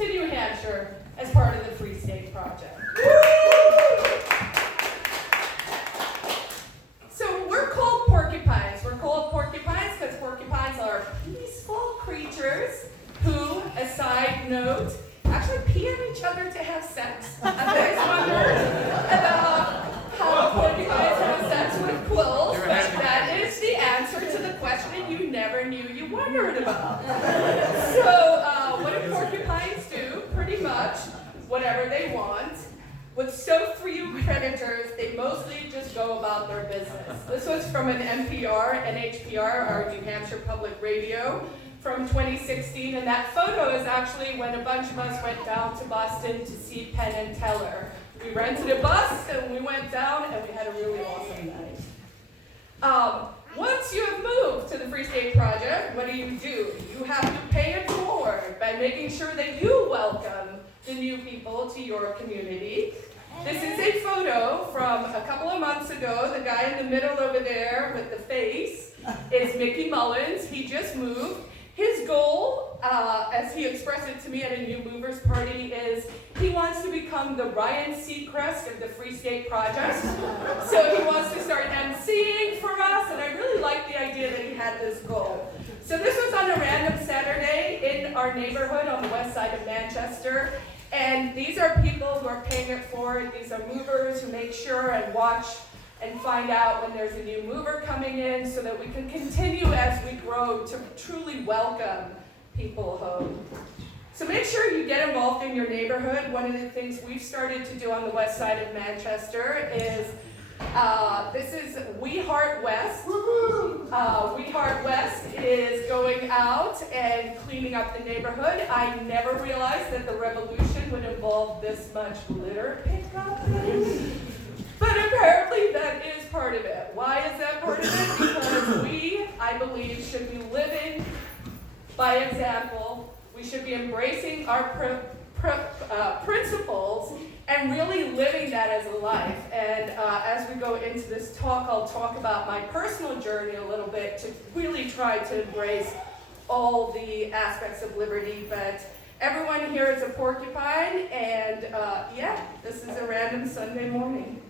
to New Hampshire as part of the Free State Project. So we're called porcupines. We're called porcupines because porcupines are peaceful creatures who, a side note, actually pee on each other to have sex. I've always wondered about how porcupines have sex with quills, but that is the answer to the question you never knew you wondered about. So what do porcupines do? Pretty much whatever they want. With so few predators, they mostly just go about their business. This was from an NHPR, our New Hampshire Public Radio, from 2016, and that photo is actually when a bunch of us went down to Boston to see Penn and Teller. We rented a bus and we went down and we had a really awesome night. Once you have moved to the Free State Project, what do? You have to pay it forward by making sure that you welcome the new people to your community. This is a photo from a couple of months ago. The guy in the middle over there with the face is Mickey Mullins. He just moved. His goal, as he expressed it to me at a New Movers party, is he wants to become the Ryan Seacrest of the Free State Project. So he wants to start emceeing for us, and I really like the idea that he had this goal. So this was on a random Saturday in our neighborhood on the west side of Manchester. And these are people who are paying it forward. These are movers who make sure and watch and find out when there's a new mover coming in so that we can continue as we grow to truly welcome people home. So make sure you get involved in your neighborhood. One of the things we've started to do on the west side of Manchester is this is We Heart West. We Heart West is going out and cleaning up the neighborhood. I never realized that the revolution would involve this much litter pickup. But apparently that is part of it. Why is that part of it? Because we, I believe, should be living by example. We should be embracing our principles and really living that as a life. And as we go into this talk, I'll talk about my personal journey a little bit to really try to embrace all the aspects of liberty. But everyone here is a porcupine, and yeah, this is a random Sunday morning.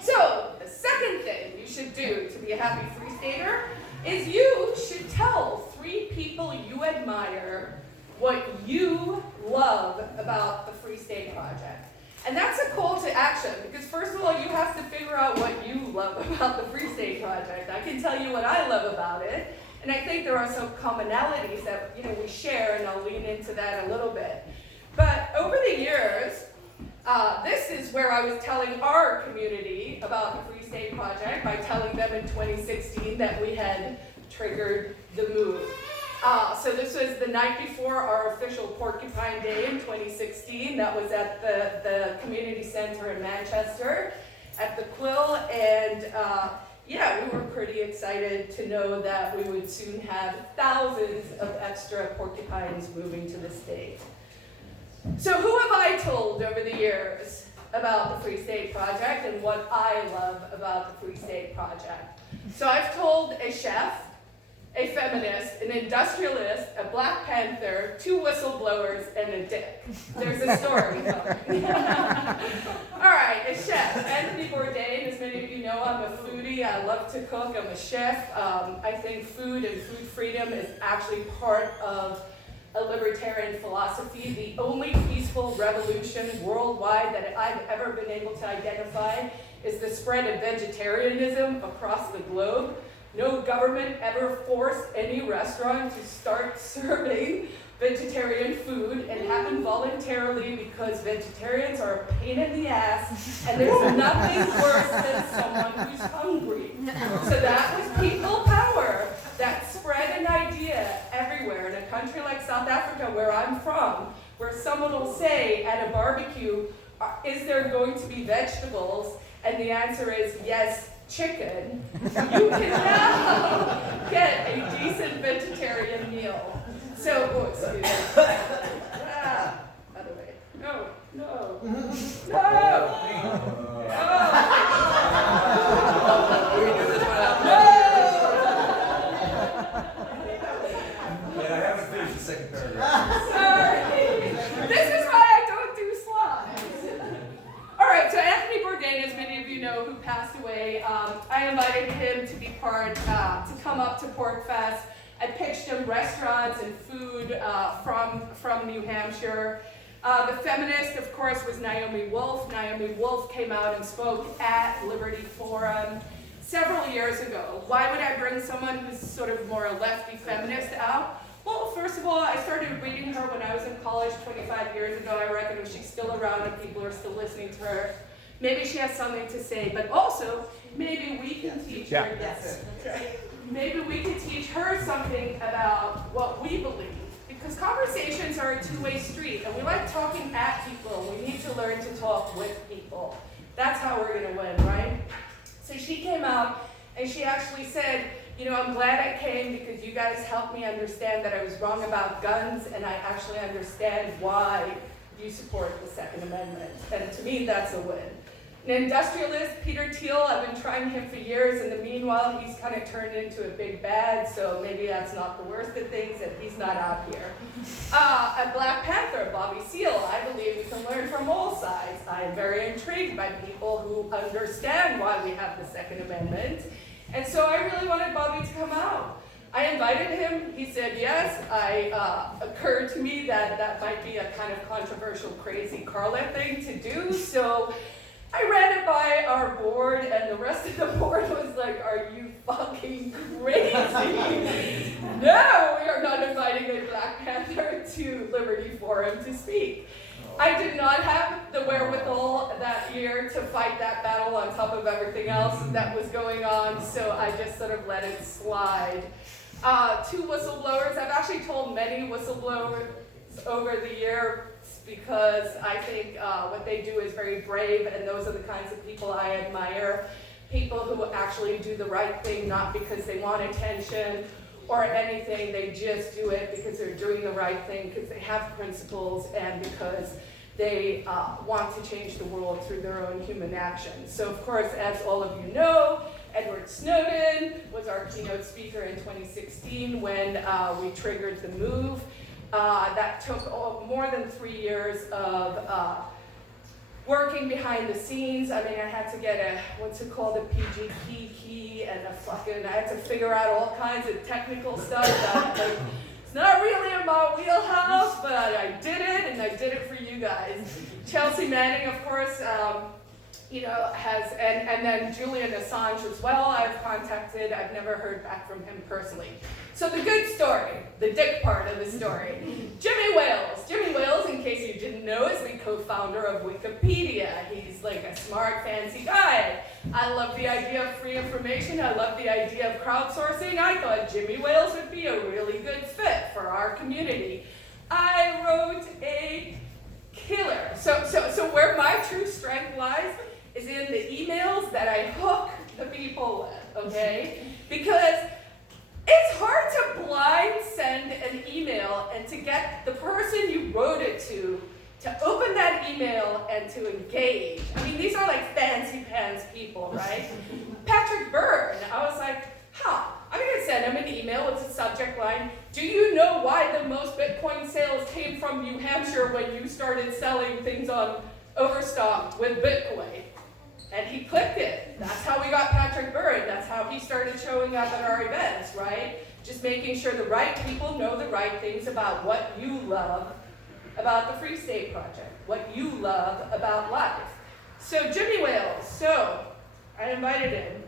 So, the second thing you should do to be a happy Free Stater is you should tell 3 people you admire what you love about the Free State Project. And that's a call to action, because first of all, you have to figure out what you love about the Free State Project. I can tell you what I love about it, and I think there are some commonalities that we share, and I'll lean into that a little bit. But over the years, this is where I was telling our community about the Free State Project by telling them in 2016 that we had triggered the move. So this was the night before our official Porcupine Day in 2016. That was at the community center in Manchester at the Quill, and yeah, we were pretty excited to know that we would soon have thousands of extra porcupines moving to the state. So who have I told over the years about the Free State Project and what I love about the Free State Project? So I've told a chef, a feminist, an industrialist, a Black Panther, 2 whistleblowers, and a dick. There's a story. All right, a chef, Anthony Bourdain. As many of you know, I'm a foodie. I love to cook. I'm a chef. I think food and food freedom is actually part of a libertarian philosophy. The only peaceful revolution worldwide that I've ever been able to identify is the spread of vegetarianism across the globe. No government ever forced any restaurant to start serving vegetarian food. It happened voluntarily because vegetarians are a pain in the ass, and there's nothing worse than someone who's hungry. So that was people power that spread an idea everywhere. In a country like South Africa, where I'm from, where someone will say at a barbecue, is there going to be vegetables? And the answer is yes, chicken. You can now get a decent vegetarian meal. So, oh, excuse me. Other way. No. Yeah, I haven't finished the second paragraph. Sorry. from New Hampshire. The feminist, of course, was Naomi Wolf. Naomi Wolf came out and spoke at Liberty Forum several years ago. Why would I bring someone who's sort of more a lefty feminist out? Well, first of all, I started reading her when I was in college 25 years ago. I reckon if she's still around and people are still listening to her, maybe she has something to say. But also, maybe we can teach her. Yes. Maybe we can teach her something about what we believe. Because conversations are a two-way street, and we like talking at people. We need to learn to talk with people. That's how we're going to win, right? So she came out, and she actually said, you know, I'm glad I came because you guys helped me understand that I was wrong about guns, and I actually understand why you support the Second Amendment. And to me, that's a win. An industrialist, Peter Thiel, I've been trying him for years. In the meanwhile, he's kind of turned into a big bad, so maybe that's not the worst of things, and he's not out here. A Black Panther, Bobby Seale, I believe we can learn from all sides. I am very intrigued by people who understand why we have the Second Amendment, and so I really wanted Bobby to come out. I invited him, he said yes. Occurred to me that that might be a kind of controversial, crazy Carla thing to do, so I ran it by our board, and the rest of the board was like, are you fucking crazy? No, we are not inviting a Black Panther to Liberty Forum to speak. I did not have the wherewithal that year to fight that battle on top of everything else that was going on, so I just sort of let it slide. Two whistleblowers, I've actually told many whistleblowers over the year, because I think what they do is very brave, and those are the kinds of people I admire. People who actually do the right thing, not because they want attention or anything, they just do it because they're doing the right thing, because they have principles, and because they want to change the world through their own human actions. So of course, as all of you know, Edward Snowden was our keynote speaker in 2016 when we triggered the move. That took more than 3 years of working behind the scenes. I mean, I had to get a, what's it called, a PGP key, and I had to figure out all kinds of technical stuff that, like, it's not really in my wheelhouse, but I did it, and I did it for you guys. Chelsea Manning, of course, you know, has, and then Julian Assange as well, I've contacted. I've never heard back from him personally. So the good story, the dick part of the story. Jimmy Wales. Jimmy Wales, in case you didn't know, is the co-founder of Wikipedia. He's like a smart, fancy guy. I love the idea of free information. I love the idea of crowdsourcing. I thought Jimmy Wales would be a really good fit for our community. I wrote a killer. So where my true strength lies is in the emails that I hook the people with, okay? Because it's hard to blind send an email and to get the person you wrote it to open that email and to engage. I mean, these are like fancy pants people, right? Patrick Byrne, I was like, I'm gonna send him an email with the subject line, do you know why the most Bitcoin sales came from New Hampshire when you started selling things on Overstock with Bitcoin? And he clicked it. That's how we got Patrick Byrne. That's how he started showing up at our events, right? Just making sure the right people know the right things about what you love about the Free State Project, what you love about life. So Jimmy Wales, so I invited him.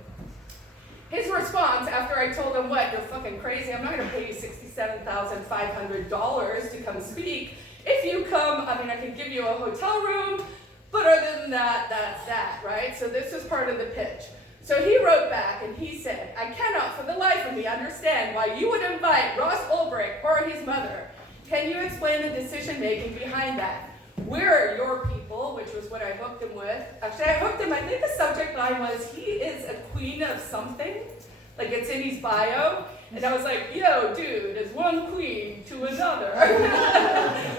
His response after I told him, what, you're fucking crazy, I'm not gonna pay you $67,500 to come speak. If you come, I mean, I can give you a hotel room, but other than that, that's that, right? So this was part of the pitch. So he wrote back and he said, I cannot for the life of me understand why you would invite Ross Ulbricht or his mother. Can you explain the decision making behind that? We're your people, which was what I hooked him with. Actually, I hooked him, I think the subject line was, he is a queen of something. Like it's in his bio. And I was like, yo, dude, is one queen to another.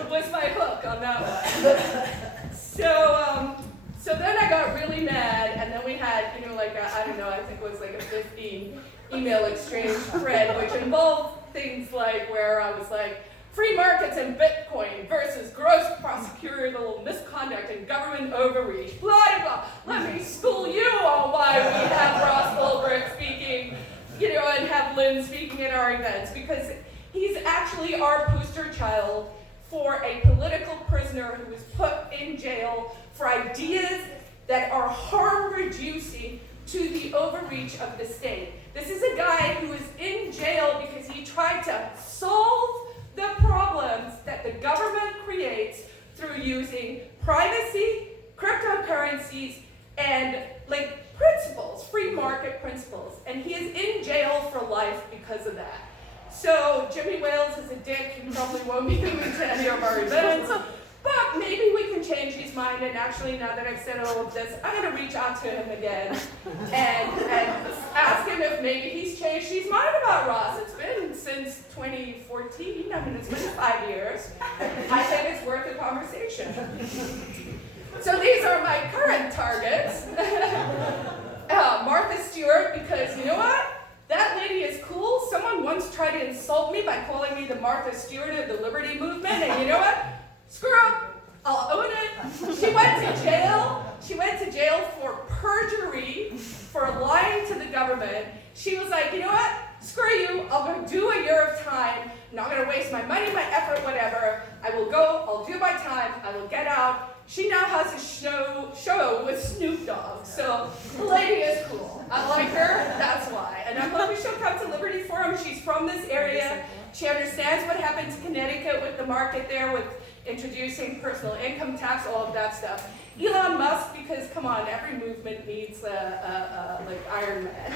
Was my hook on that one. So then I got really mad, and then we had, you know, like I don't know, I think it was like a 15 email exchange thread, which involved things like where I was like, free markets and Bitcoin versus gross prosecutorial misconduct and government overreach, blah, blah, blah. Let me school you on why we have Ross Ulbricht speaking, you know, and have Lynn speaking at our events, because he's actually our poster child for a political prisoner who was put in jail for ideas that are harm-reducing to the overreach of the state. This is a guy who is in jail because he tried to solve the problems that the government creates through using privacy, cryptocurrencies, and principles, free market principles. And he is in jail for life because of that. So Jimmy Wales is a dick. He probably won't be coming to any of our events. But maybe we can change his mind, and actually, now that I've said all of this, I'm going to reach out to him again and ask him if maybe he's changed his mind about Ross. It's been since 2014. I mean, it's been 5 years. I think it's worth a conversation. So these are my current targets. Martha Stewart, because you know what? That lady is cool. Someone once tried to insult me by calling me the Martha Stewart of the Liberty Movement, and you know what? Screw up, I'll own it. She went to jail. She went to jail for perjury, for lying to the government. She was like, you know what? Screw you, I'll go do a year of time. I'm not gonna waste my money, my effort, whatever. I will go, I'll do my time, I will get out. She now has a show with Snoop Dogg. So the lady is cool. I like her, that's why. And I'm hoping she'll come to Liberty Forum. She's from this area. She understands what happened to Connecticut with the market there, with introducing personal income tax, all of that stuff. Elon Musk, because come on, every movement needs Iron Man.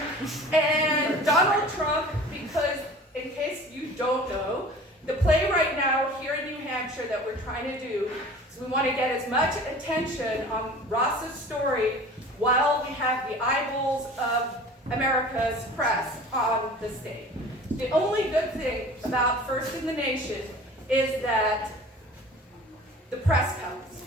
And Donald Trump, because in case you don't know, the play right now here in New Hampshire that we're trying to do is we want to get as much attention on Ross's story while we have the eyeballs of America's press on the state. The only good thing about First in the Nation is that the press comes.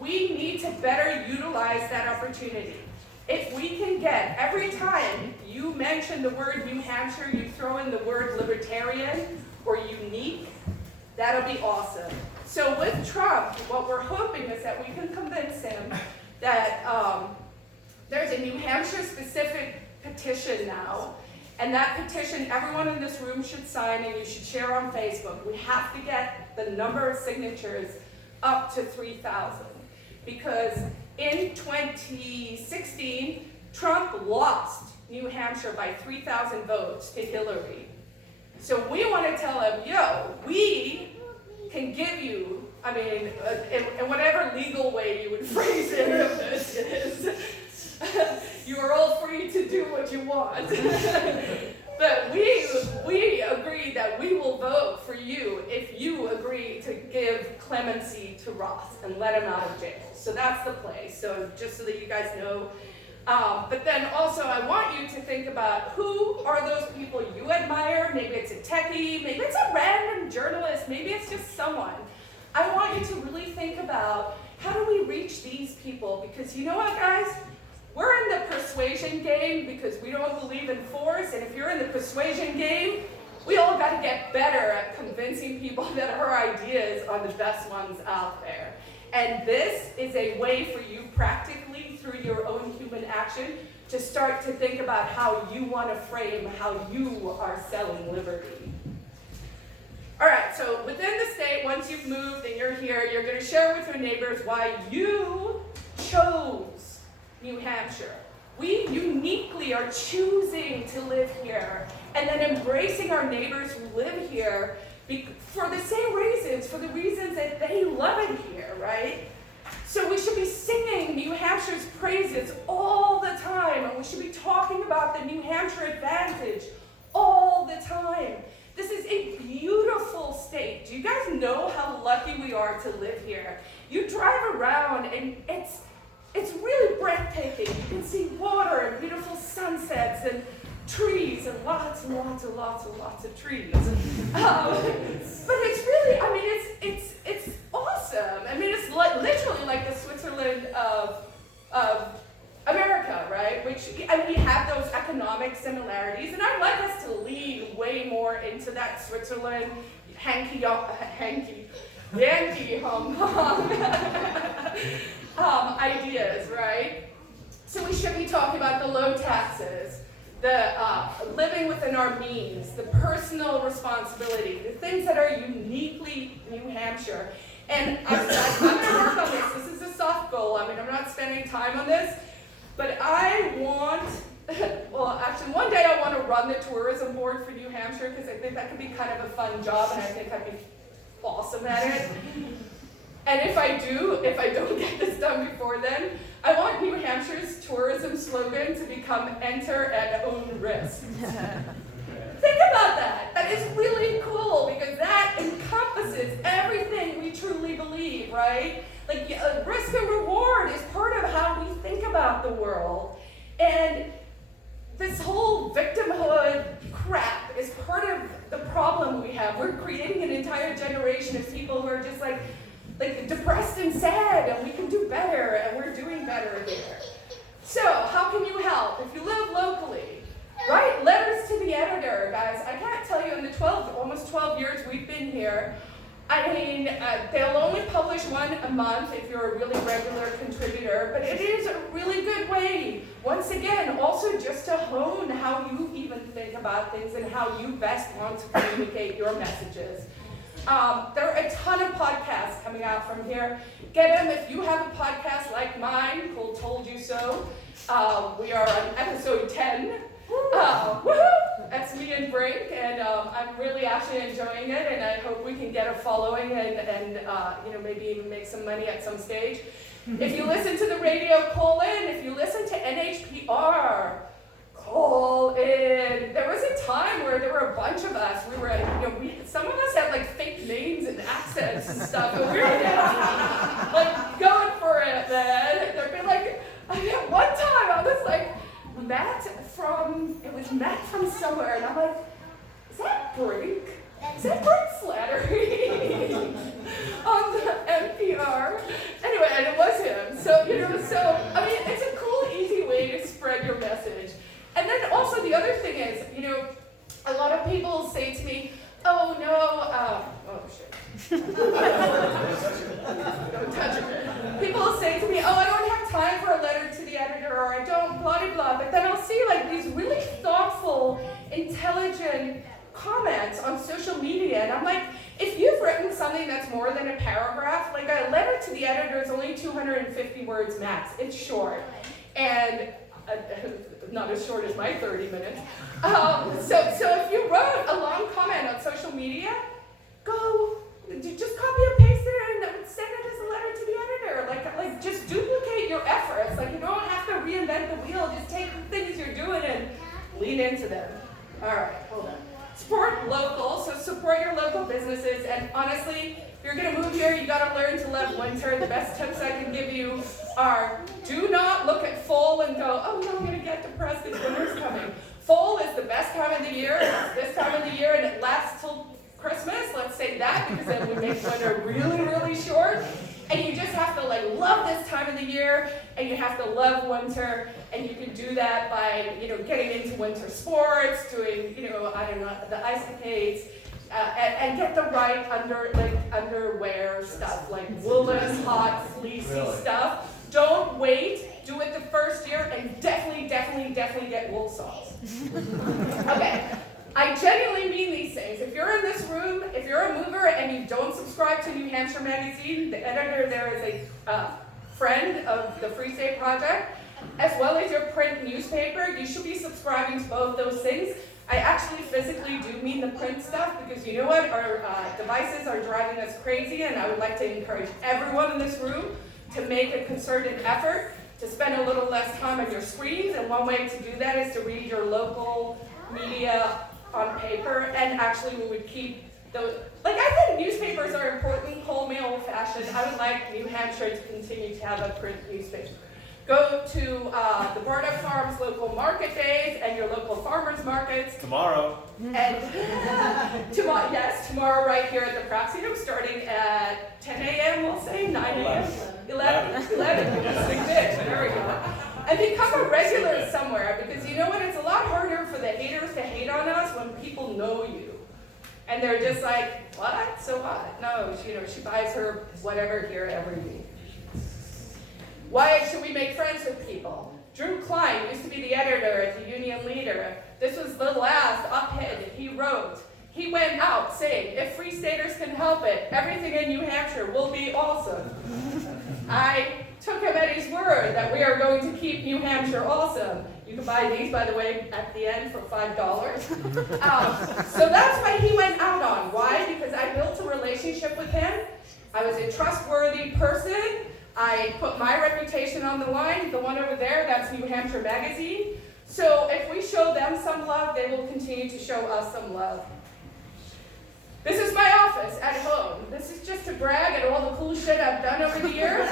We need to better utilize that opportunity. If we can get, every time you mention the word New Hampshire, you throw in the word libertarian or unique, that'll be awesome. So with Trump, what we're hoping is that we can convince him that there's a New Hampshire-specific petition now, and that petition everyone in this room should sign and you should share on Facebook. We have to get the number of signatures up to 3,000 because in 2016, Trump lost New Hampshire by 3,000 votes to Hillary. So we want to tell him, yo, we can give you, in whatever legal way you would phrase it, this is, you are all free to do what you want. But we agree that we will vote for you if you agree to give clemency to Ross and let him out of jail. So that's the play. So just so that you guys know. But then also I want you to think about who are those people you admire. Maybe it's a techie, maybe it's a random journalist, maybe it's just someone. I want you to really think about how do we reach these people? Because you know what, guys? We're in the persuasion game because we don't believe in force, and if you're in the persuasion game, we all got to get better at convincing people that our ideas are the best ones out there. And this is a way for you practically through your own human action to start to think about how you want to frame how you are selling liberty. All right, so within the state, once you've moved and you're here, you're going to share with your neighbors why you chose New Hampshire. We uniquely are choosing to live here and then embracing our neighbors who live here for the same reasons, for the reasons that they love it here, right? So we should be singing New Hampshire's praises all the time, and we should be talking about the New Hampshire advantage all the time. This is a beautiful state. Do you guys know how lucky we are to live here? You drive around and it's really breathtaking. You can see water and beautiful sunsets and trees and lots and lots and lots and lots of trees. But it's really, it's awesome. It's literally like the Switzerland of America, right? We have those economic similarities, and I'd like us to lean way more into that Switzerland Yankee hum ideas, right? So we should be talking about the low taxes, the living within our means, the personal responsibility, the things that are uniquely New Hampshire. And I'm going to work on this. This is a soft goal. I mean, I'm not spending time on this, but I want, well, actually, one day I want to run the tourism board for New Hampshire because I think that could be kind of a fun job, and I think I'd be awesome at it. And if I don't get this done before then, I want New Hampshire's tourism slogan to become "Enter at own risk." Think about that. That is really cool because that encompasses everything we truly believe, right? Like risk and reward is part of how we think about the world. And this whole victimhood crap is part of the problem we have. We're creating an entire generation of people who are just like depressed and sad, and we can do better, and we're doing better here. So, how can you help? If you live locally, write letters to the editor, guys. I can't tell you in the almost 12 years we've been here, I mean, they'll only publish one a month if you're a really regular contributor, but it is a really good way, once again, also just to hone how you even think about things and how you best want to communicate your messages. There are a ton of podcasts coming out from here. Get them if you have a podcast like mine called Told You So. We are on episode 10. Woohoo! That's me and Brink, and I'm really actually enjoying it, and I hope we can get a following and maybe even make some money at some stage. If you listen to the radio, call in. If you listen to NHPR, call in. There was a time where there were a bunch of us. We were, some of us had like fake names and accents and stuff, and we were like going for it, man. There'd be like, one time I was like, it was Matt from somewhere, and I'm like, is that Brink? Is that Brink Slattery on the NPR? Anyway, and it was him. So, I mean, it's a cool, easy way to spread your message. And then also the other thing is, a lot of people say to me, oh no, shit. Don't touch it. People say to me, oh, I don't have time for a letter to the editor, or I don't, blah, blah, blah. But then I'll see like these really thoughtful, intelligent comments on social media. And I'm like, if you've written something that's more than a paragraph, like a letter to the editor is only 250 words max. It's short. And not as short as my 30 minutes. So if you wrote a long comment on social media, just copy and paste it and send it as a letter to the editor. Like just duplicate your efforts. Like you don't have to reinvent the wheel. Just take the things you're doing and lean into them. All right, hold on. Support local, so support your local businesses. And honestly, if you're gonna move here, you gotta learn to love winter. The best tips I can give you are do not look at fall and go, oh no, I'm gonna get depressed because winter's coming. Fall is the best time of the year. It's this time of the year, and it lasts till Christmas. Let's say that because then we make winter really, really short. And you just have to love this time of the year, and you have to love winter, and you can do that by getting into winter sports, doing the ice capades, and get the right underwear stuff, like woolen, hot, fleecy stuff. Don't wait. Do it the first year, and definitely get wool socks. Okay. I genuinely mean these things. If you're in this room, if you're a mover and you don't subscribe to New Hampshire Magazine, the editor there is a friend of the Free State Project, as well as your print newspaper. You should be subscribing to both those things. I actually physically do mean the print stuff because you know what? Our devices are driving us crazy, and I would like to encourage everyone in this room to make a concerted effort to spend a little less time on your screens. And one way to do that is to read your local media on paper, and actually we would keep those. I think newspapers are important. Call me old-fashioned. I would like New Hampshire to continue to have a print newspaper. Go to the Bardock Farms local market days and your local farmers markets. Tomorrow. And tomorrow right here at the Praxium, starting at 10 a.m., we'll say, 9 a.m. 11. There we go. And become a regular somewhere, because you know what? It's a lot harder for the haters to hate on us when people know you. And they're just like, what? So what? No, she buys her whatever here every week. Why should we make friends with people? Drew Klein used to be the editor, the union leader. This was the last op-ed he wrote. He went out saying, if Free Staters can help it, everything in New Hampshire will be awesome. I took him at his word that we are going to keep New Hampshire awesome. You can buy these, by the way, at the end for $5. So that's what he went out on. Why? Because I built a relationship with him. I was a trustworthy person. I put my reputation on the line. The one over there, that's New Hampshire Magazine. So if we show them some love, they will continue to show us some love. This is my office at home. This is just to brag at all the cool shit I've done over the years.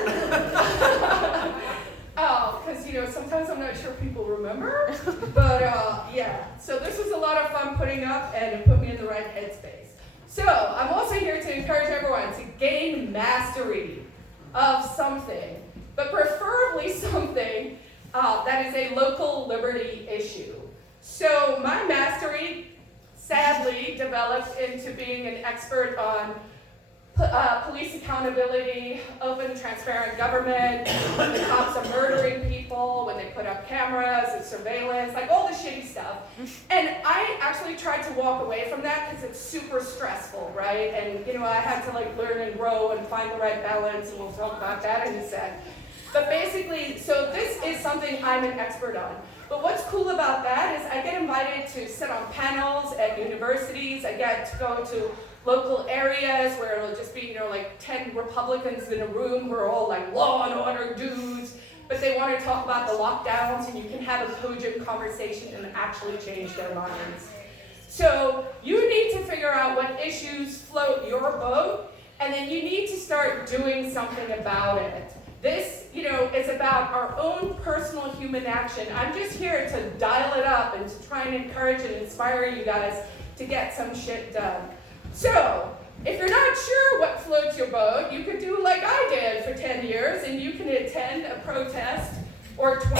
Because, sometimes I'm not sure people remember. But, yeah. So this was a lot of fun putting up, and it put me in the right headspace. So I'm also here to encourage everyone to gain mastery of something, but preferably something that is a local liberty issue. So my mastery sadly developed into being an expert on police accountability, open, transparent government, when the cops are murdering people, when they put up cameras and surveillance, like all the shitty stuff. And I actually tried to walk away from that because it's super stressful, right? And I had to learn and grow and find the right balance, and we'll talk about that in a sec. But basically, so this is something I'm an expert on. But what's cool about that is I get invited to sit on panels at universities. I get to go to local areas where it'll just be, 10 Republicans in a room who are all law and order dudes, but they want to talk about the lockdowns, and you can have a cogent conversation and actually change their minds. So you need to figure out what issues float your boat, and then you need to start doing something about it. This, is about our own personal human action. I'm just here to dial it up and to try and encourage and inspire you guys to get some shit done. So, if you're not sure what floats your boat, you could do like I did for 10 years, and you can attend a protest or 20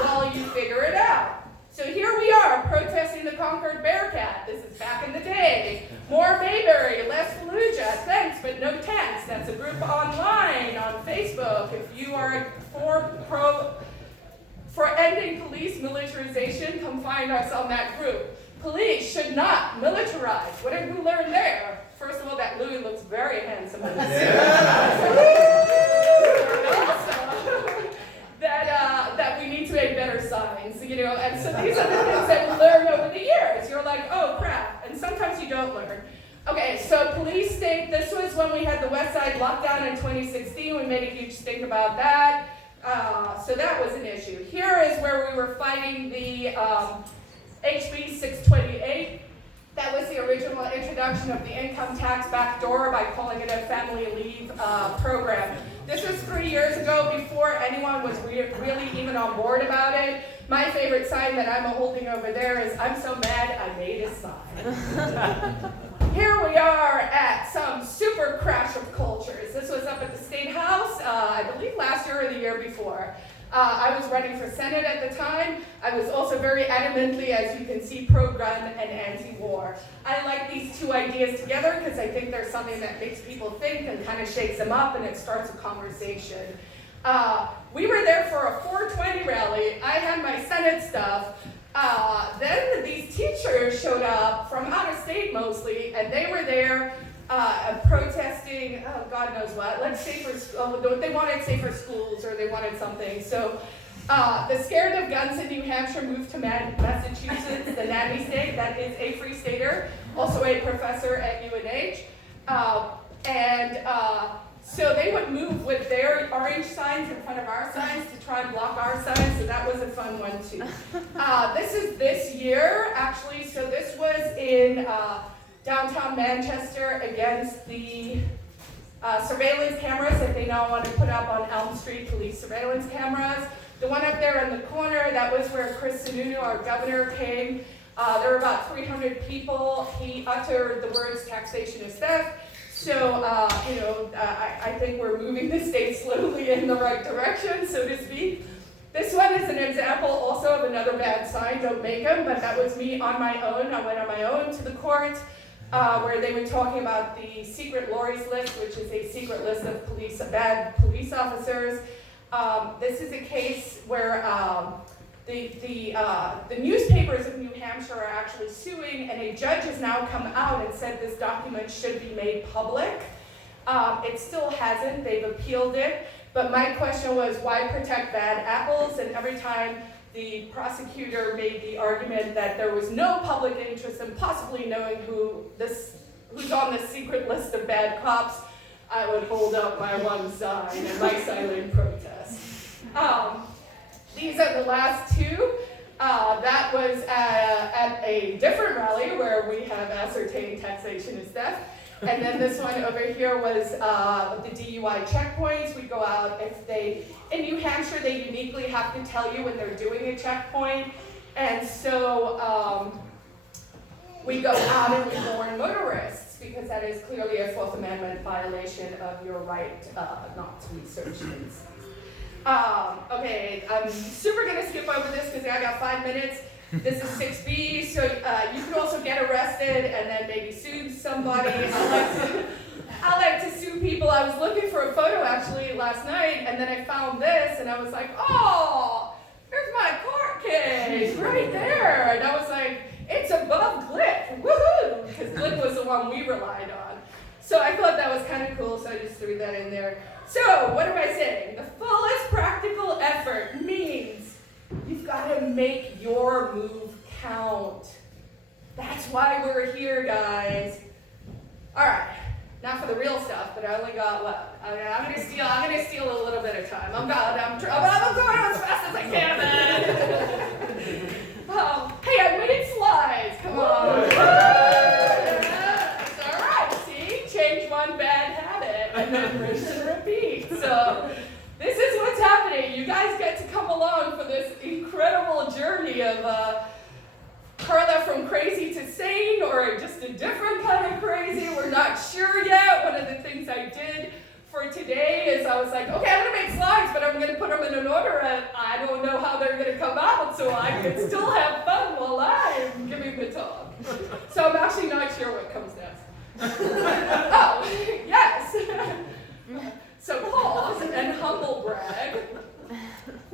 while you figure it out. So here we are, protesting the Concord Bearcat. This is back in the day. More Mayberry, less Fallujah. Thanks, but no thanks. That's a group online on Facebook. If you are for ending police militarization, come find us on that group. Police should not militarize. What did we learn there? First of all, that Louis looks very handsome in this suit. That we need to make better signs, and so these are the things that we learn over the years. You're like, oh crap, and sometimes you don't learn. Okay, so police state, this was when we had the West Side lockdown in 2016. We made a huge stink about that. So that was an issue. Here is where we were fighting the HB 628. That was the original introduction of the income tax backdoor by calling it a family leave program. This was 3 years ago, before anyone was really even on board about it. My favorite sign that I'm holding over there is, I'm so mad I made a sign. Here we are at some super crash of cultures. This was up at the State House, I believe last year or the year before. I was running for Senate at the time. I was also very adamantly, as you can see, pro-gun and anti-war. I like these two ideas together because I think there's something that makes people think and kind of shakes them up, and it starts a conversation. We were there for a 420 rally. I had my Senate stuff. Then these teachers showed up from out of state mostly, and they were there protesting, God knows what, they wanted safer schools, or they wanted something. So the Scared of Guns in New Hampshire moved to Massachusetts, the nanny state. That is a Free Stater, also a professor at UNH. So they would move with their orange signs in front of our signs to try and block our signs, so that was a fun one too. This is this year, actually, so this was in downtown Manchester against the surveillance cameras that they now want to put up on Elm Street, police surveillance cameras. The one up there in the corner, that was where Chris Sununu, our governor, came. There were about 300 people. He uttered the words, taxation is theft. So, I think we're moving the state slowly in the right direction, so to speak. This one is an example also of another bad sign, don't make them, but that was me on my own. I went on my own to the court where they were talking about the secret lorries list, which is a secret list of bad police officers. This is a case where the newspapers of New Hampshire are actually suing, and a judge has now come out and said this document should be made public. It still hasn't, they've appealed it, but my question was, why protect bad apples? And every time the prosecutor made the argument that there was no public interest in possibly knowing who's on this secret list of bad cops, I would hold up my one sign and my silent protest. These are the last two. That was at a different rally where we have ascertained taxation is theft. And then this one over here was the DUI checkpoints. We go out in New Hampshire, they uniquely have to tell you when they're doing a checkpoint. And so we go out and we warn motorists because that is clearly a Fourth Amendment violation of your right not to be searched and seized. Okay, I'm super gonna skip over this because I got 5 minutes. This is 6B, so you could also get arrested and then maybe sue somebody. I like to sue people. I was looking for a photo actually last night, and then I found this, and I was like, oh, there's my court case right there. And I was like, it's above Glick, woohoo, because Glick was the one we relied on. So I thought that was kind of cool, so I just threw that in there. So what am I saying? The fullest practical effort means you've got to make your move count. That's why we're here, guys. All right, now for the real stuff, but I only got what? I'm gonna steal a little bit of time. I'm going as fast as I can, man. Hey, I made slides. Come on. It's all right. See, change one bad habit and then rinse and repeat. So. This is what's happening. You guys get to come along for this incredible journey of Carla from crazy to sane, or just a different kind of crazy. We're not sure yet. One of the things I did for today is I was like, okay, I'm gonna make slides, but I'm gonna put them in an order, and I don't know how they're gonna come out, so I can still have fun while I'm giving the talk. So I'm actually not sure what comes next. Oh, yes. So pause and humble brag.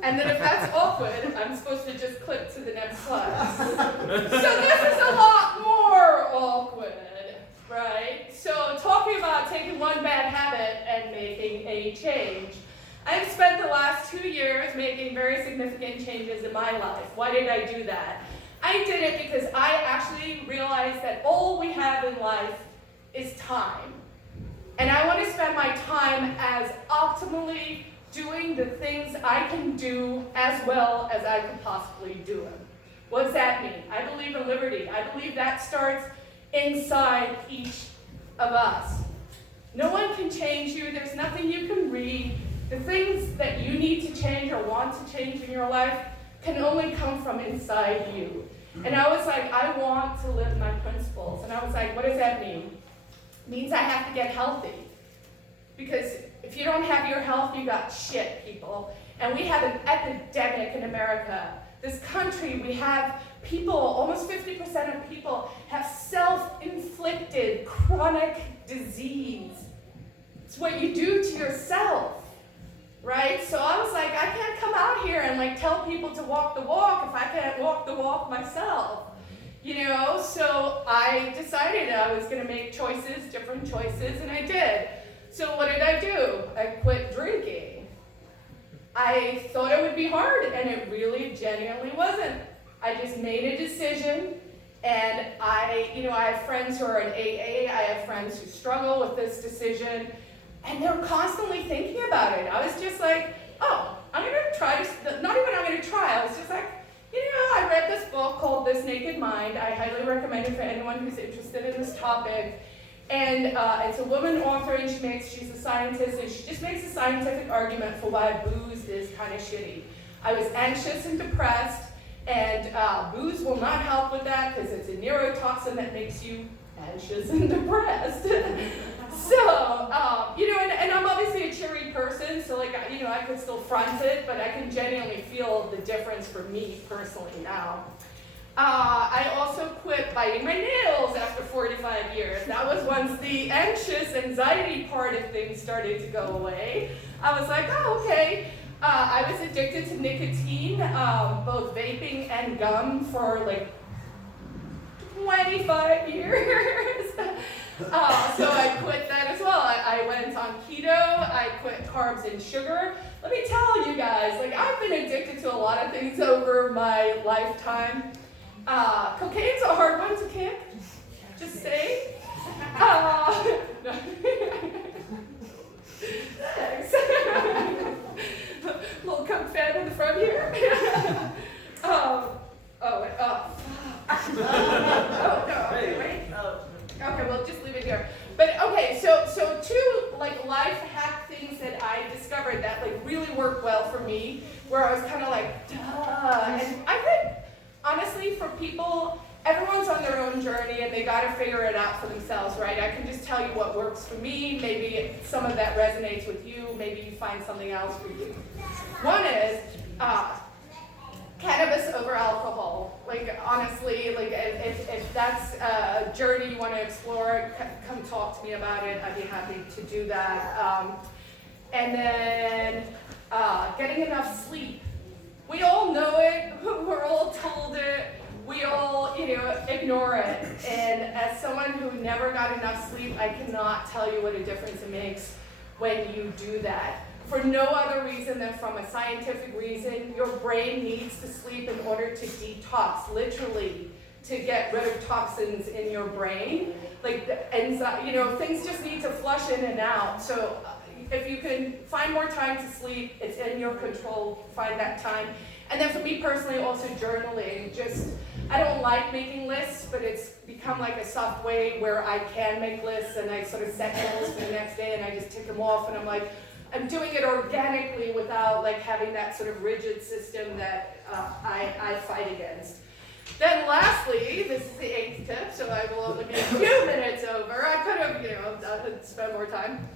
And then if that's awkward, I'm supposed to just click to the next slide. So this is a lot more awkward, right? So talking about taking one bad habit and making a change. I've spent the last 2 years making very significant changes in my life. Why did I do that? I did it because I actually realized that all we have in life is time. And I want to spend my time as optimally doing the things I can do as well as I can possibly do them. What does that mean? I believe in liberty. I believe that starts inside each of us. No one can change you. There's nothing you can read. The things that you need to change or want to change in your life can only come from inside you. And I was like, I want to live my principles. And I was like, what does that mean? Means I have to get healthy. Because if you don't have your health, you got shit, people. And we have an epidemic in America. This country, we have people, almost 50% of people have self-inflicted chronic disease. It's what you do to yourself, right? So I was like, I can't come out here and tell people to walk the walk if I can't walk the walk myself. So I decided I was going to make choices, different choices, and I did. So what did I do? I quit drinking. I thought it would be hard, and it really genuinely wasn't. I just made a decision, and I have friends who are in AA, I have friends who struggle with this decision, and they're constantly thinking about it. I was just like, oh, I'm going to try this, not even I'm going to try, I was just like, I read this book called This Naked Mind. I highly recommend it for anyone who's interested in this topic. And it's a woman author, and she's a scientist, and she just makes a scientific argument for why booze is kind of shitty. I was anxious and depressed, and booze will not help with that because it's a neurotoxin that makes you anxious and depressed. So, and I'm obviously a cheery person, so I could still front it, but I can genuinely feel the difference for me personally now. I also quit biting my nails after 45 years. That was once the anxious anxiety part of things started to go away. I was like, oh, okay. I was addicted to nicotine, both vaping and gum, for like 25 years. So I quit that as well. I went on keto, I quit carbs and sugar. Let me tell you guys, like, I've been addicted to a lot of things over my lifetime. Cocaine's a hard one to kick, just saying. Thanks. Little Coke fan in the front here. Oh, no, okay, wait. Okay, well, just leave it here. But okay, so two like life hack things that I discovered that like really worked well for me, where I was kind of like, duh. And I think honestly, for people, everyone's on their own journey and they got to figure it out for themselves, right? I can just tell you what works for me. Maybe some of that resonates with you. Maybe you find something else for you. One is cannabis over alcohol. Like, honestly, like if that's a journey you want to explore, come talk to me about it. I'd be happy to do that. And then getting enough sleep. We all know it. We're all told it. We all, ignore it. And as someone who never got enough sleep, I cannot tell you what a difference it makes when you do that. For no other reason than from a scientific reason, your brain needs to sleep in order to detox, literally, to get rid of toxins in your brain. Like the enzyme, things just need to flush in and out. So if you can find more time to sleep, it's in your control, find that time. And then for me personally, also journaling. I don't like making lists, but it's become like a soft way where I can make lists and I sort of set goals for the next day and I just tick them off and I'm like, I'm doing it organically without like having that sort of rigid system that I fight against. Then lastly, this is the 8th tip, so I will only be a few minutes over. I could have, spent more time.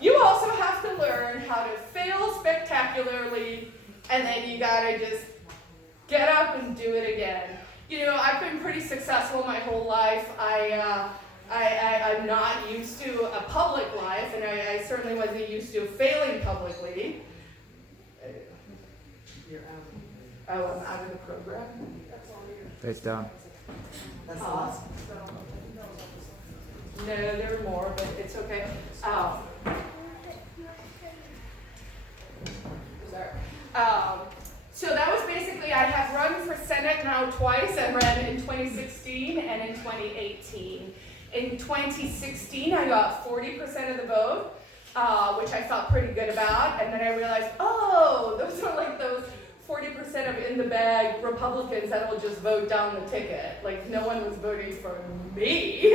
You also have to learn how to fail spectacularly, and then you gotta just get up and do it again. I've been pretty successful my whole life. I'm not used to a public life, and I certainly wasn't used to failing publicly. You're out. Oh, I'm out of the program? Face down. That's awesome. No, there are more, but it's okay. So that was basically, I have run for Senate now twice. I ran in 2016 and in 2018. In 2016, I got 40% of the vote, which I felt pretty good about. And then I realized, those are like those 40% of in the bag Republicans that will just vote down the ticket. Like, no one was voting for me.